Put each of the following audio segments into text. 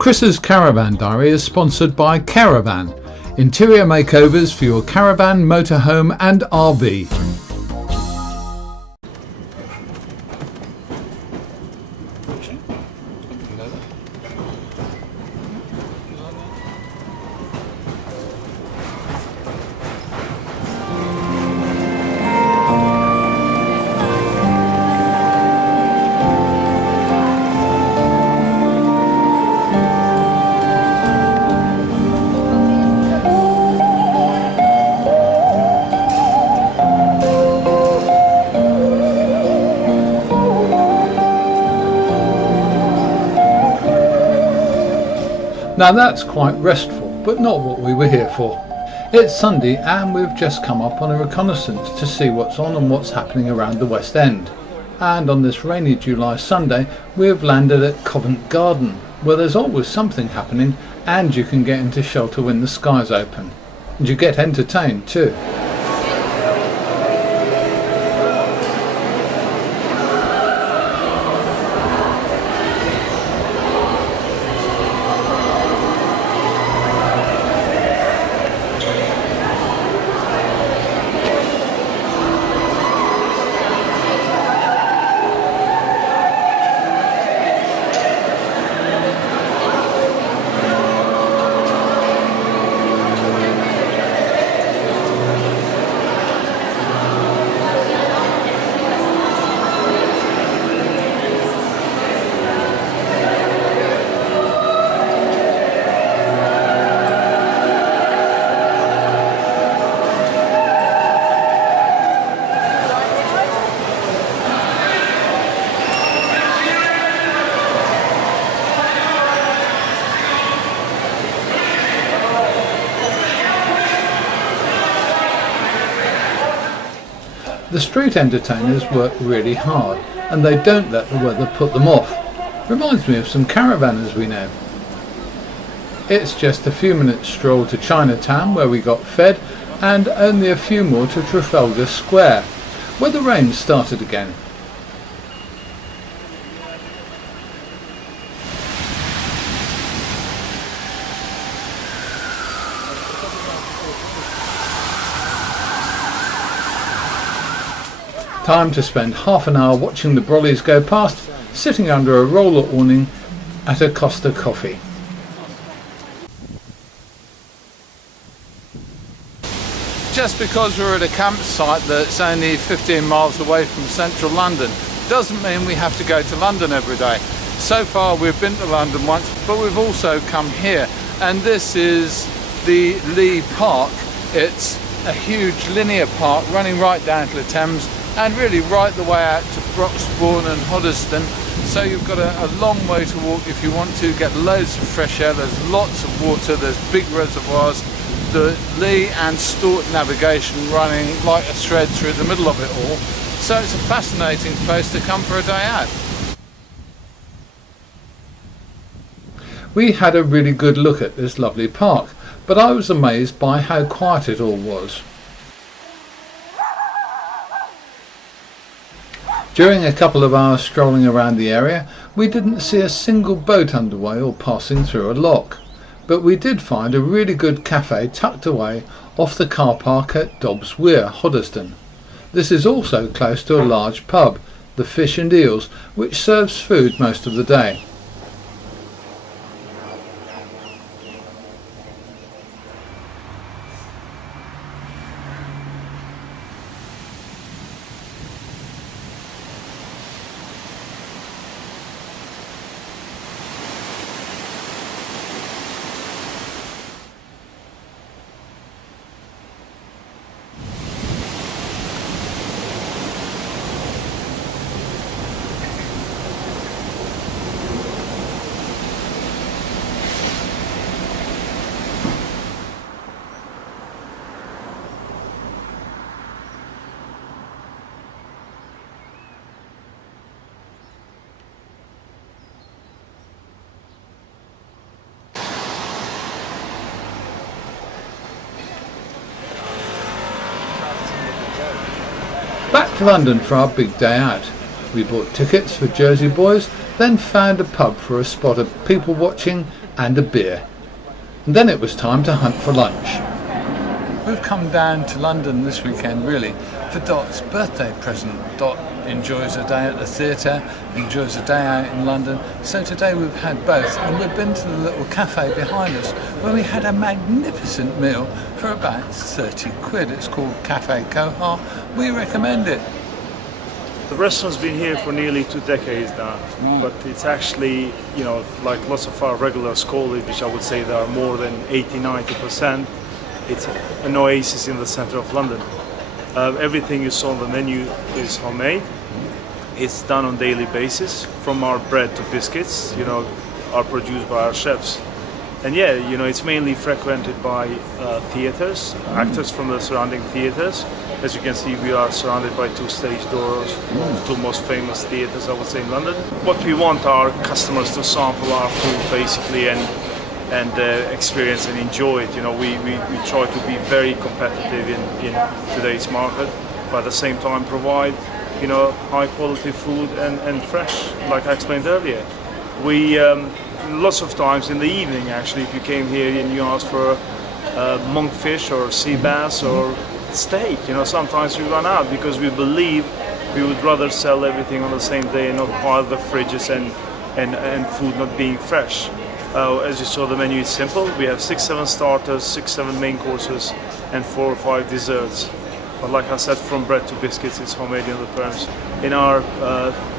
Chris's Caravan Diary is sponsored by Caravan, interior makeovers for your caravan, motorhome and RV. Now that's quite restful, but not what we were here for. It's Sunday and we've just come up on a reconnaissance to see what's on and what's happening around the West End. And on this rainy July Sunday, we've landed at Covent Garden, where there's always something happening and you can get into shelter when the sky's open. And you get entertained too. The street entertainers work really hard and they don't let the weather put them off. Reminds me of some caravanners we know. It's just a few minutes stroll to Chinatown where we got fed and only a few more to Trafalgar Square where the rain started again. Time to spend half an hour watching the brollies go past, sitting under a roller awning at a Costa Coffee. Just because we're at a campsite that's only 15 miles away from central London doesn't mean we have to go to London every day. So far we've been to London once, but we've also come here, and this is the Lee Park. It's a huge linear park running right down to the Thames and really right the way out to Broxbourne and Hoddesdon, so you've got a long way to walk if you want to get loads of fresh air. There's lots of water, there's big reservoirs, the Lee and Stort navigation running like a thread through the middle of it all, so it's a fascinating place to come for a day out. We had a really good look at this lovely park, but I was amazed by how quiet it all was. During a couple of hours strolling around the area, we didn't see a single boat underway or passing through a lock, but we did find a really good cafe tucked away off the car park at Dobbs Weir, Hoddesdon. This is also close to a large pub, the Fish and Eels, which serves food most of the day. Back to London for our big day out. We bought tickets for Jersey Boys, then found a pub for a spot of people watching and a beer. And then it was time to hunt for lunch. We've come down to London this weekend really for Dot's birthday present. Dot enjoys a day at the theatre, enjoys a day out in London, so today we've had both, and we've been to the little cafe behind us where we had a magnificent meal for about 30 quid. It's called Cafe Kohar. We recommend it. The restaurant's been here for nearly 2 decades now, but it's actually, you know, like lots of our regular scholars, which I would say there are more than 80-90%, it's an oasis in the center of London. Everything you saw on the menu is homemade. It's done on a daily basis, from our bread to biscuits, you know, are produced by our chefs. And yeah, you know, it's mainly frequented by theaters, actors from the surrounding theaters. As you can see, we are surrounded by 2 stage doors, 2 most famous theaters, I would say, in London. What we want our customers to sample our food, basically, and experience and enjoy it. You know, we try to be very competitive in today's market, but at the same time provide, you know, high quality food and fresh, like I explained earlier. We lots of times in the evening, actually, if you came here and you asked for monkfish or sea bass or steak, you know, sometimes we run out because we believe we would rather sell everything on the same day and not pile the fridges and food not being fresh. As you saw, the menu is simple. We have 6-7 starters, 6-7 main courses, and 4 or 5 desserts. But like I said, from bread to biscuits, it's homemade in the terms. In our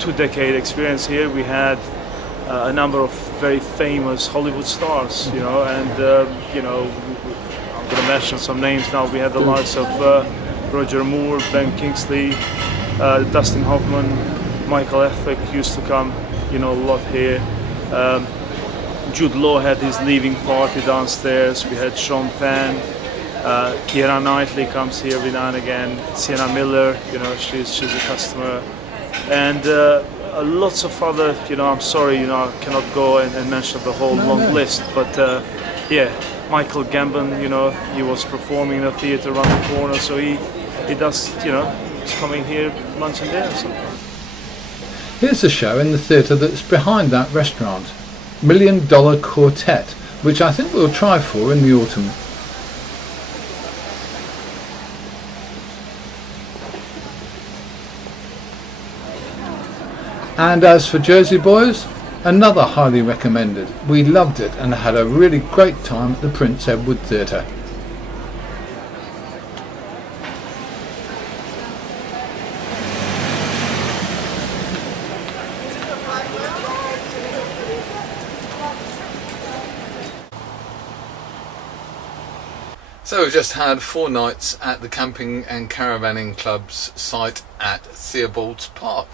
2-decade experience here, we had a number of very famous Hollywood stars, you know, and you know, I'm going to mention some names now. We had the likes of Roger Moore, Ben Kingsley, Dustin Hoffman, Michael Affleck used to come, you know, a lot here. Jude Law had his leaving party downstairs. We had Sean Penn, Keira Knightley comes here every now and again. Sienna Miller, you know, she's a customer, and lots of other. You know, I'm sorry, you know, I cannot go and mention the whole long list, but yeah, Michael Gambon, you know, he was performing in a theater around the corner, so he does, you know, he's coming here lunch and dinner sometimes. Here's a show in the theatre that's behind that restaurant. $1 Million Quartet, which I think we'll try for in the autumn. And as for Jersey Boys, another highly recommended. We loved it and had a really great time at the Prince Edward Theatre. So we've just had 4 nights at the Camping and Caravanning Club's site at Theobalds Park.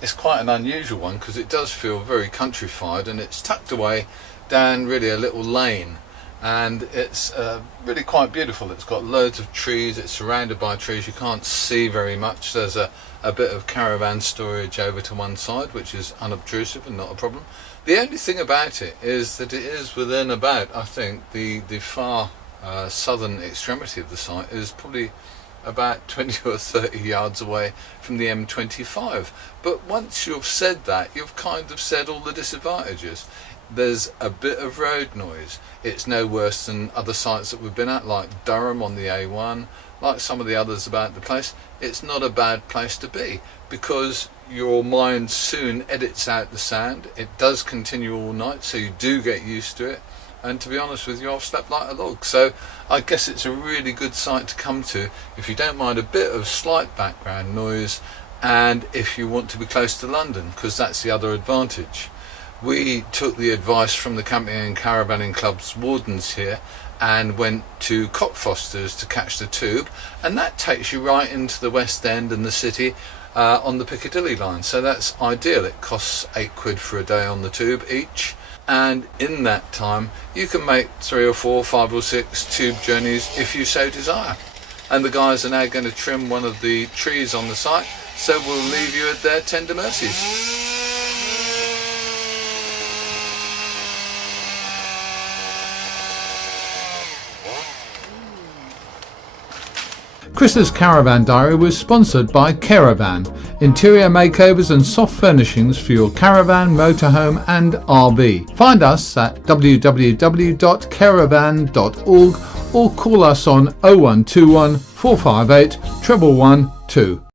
It's quite an unusual one because it does feel very countrified, and it's tucked away down really a little lane, and it's really quite beautiful. It's got loads of trees, it's surrounded by trees, you can't see very much. There's a bit of caravan storage over to one side, which is unobtrusive and not a problem. The only thing about it is that it is within about, I think, the far southern extremity of the site is probably about 20 or 30 yards away from the M25. But once you've said that, you've kind of said all the disadvantages. There's a bit of road noise. It's no worse than other sites that we've been at, like Durham on the A1, like some of the others about the place. It's not a bad place to be because your mind soon edits out the sound. It does continue all night, so you do get used to it. And to be honest with you, I've slept like a log. So I guess it's a really good site to come to if you don't mind a bit of slight background noise, and if you want to be close to London, because that's the other advantage. We took the advice from the Camping and Caravanning Club's wardens here and went to Cockfosters to catch the tube, and that takes you right into the West End and the city on the Piccadilly line. So that's ideal. It costs £8 for a day on the tube each. And in that time you can make 3 or 4, 5 or 6 tube journeys if you so desire. And the guys are now going to trim one of the trees on the site, so we'll leave you at their tender mercies. Chris's Caravan Diary was sponsored by Caravan, interior makeovers and soft furnishings for your caravan, motorhome and RV. Find us at www.caravan.org or call us on 0121 458 112.